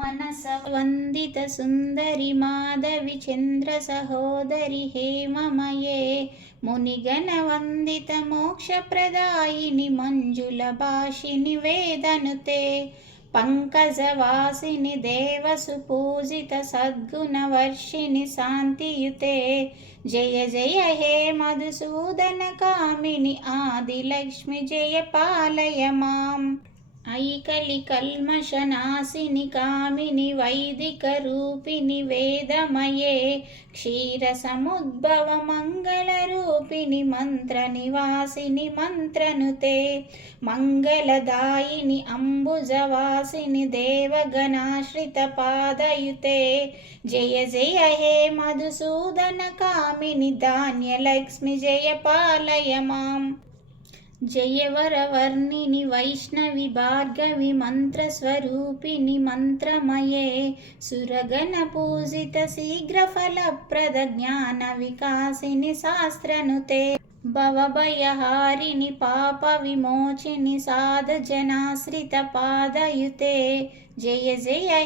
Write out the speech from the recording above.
మనస వందిత సుందరి మాధవి చంద్ర సహోదరి హేమమయే మునిగణ వందిత మోక్షప్రదాయిని మంజుల భాషిని వేదనుతే పంకజవాసిని దేవసు పూజిత సద్గుణవర్షిణి శాంతియుతే జయ జయ హే మధుసూదన కామిని ఆదిలక్ష్మి జయ పాలయ మాం. ఐకలి కల్మషనాశిని కామిని వైదిక రూపిణి వేదమయే క్షీర సముద్భవ మంగళ రూపిణి మంత్ర నివాసిని మంత్రనుతే మంగళదాయిని అంబుజవాసిని దేవగణాశ్రిత పాదయుతే. జయ జయ హే మధుసూదన కామిని ధాన్యలక్ష్మి జయ పాలయ మాం. జయవరవర్ణిని వైష్ణవి భార్గవి మంత్రస్వరూపిణి మంత్రమయే సురగణ పూజిత శీఘ్రఫలప్రద జ్ఞాన వికాసిని శాస్త్రనుతే భవభయహారిణి పాప విమోచిని సాధజనాశ్రిత పాదయుతే. జయ జయ